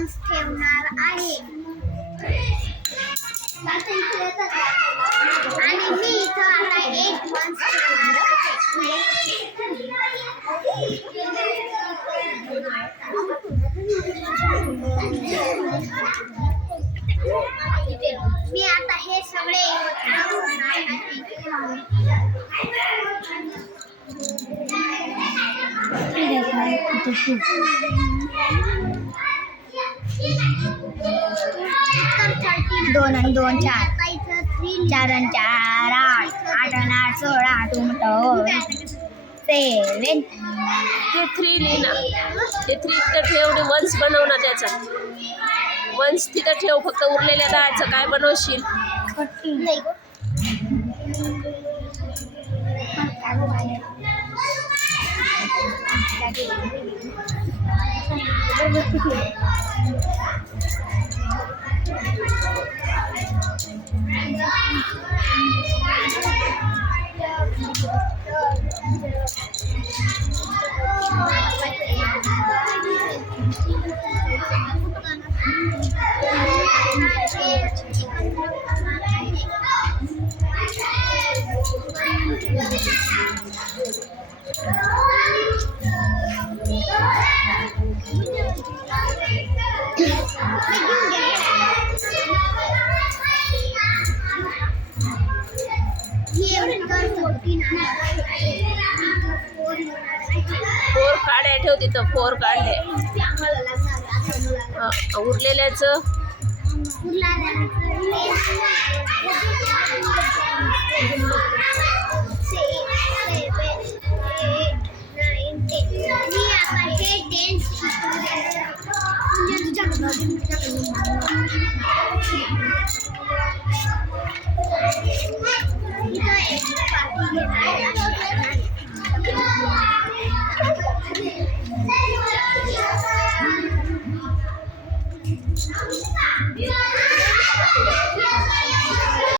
Once ठेवणार आहे आणि मी इथं आता 8 वन्स ठेवणार आहे. मी आता हे सगळे दोन आणि दोन चार, चार आणि चार आठ, आठ आणि आठ 16, सेवन. ते 3 लिही ना. ते 3 तिथं ठेव आणि वन्स बनव ना त्याचा. वन्स तिथं ठेव, फक्त उरलेल्या 10चं काय बनवशील? फोर काड्या ठेव तिथं. 4 काढले. उरलेल्याचं इथं एक पार्टी घेणार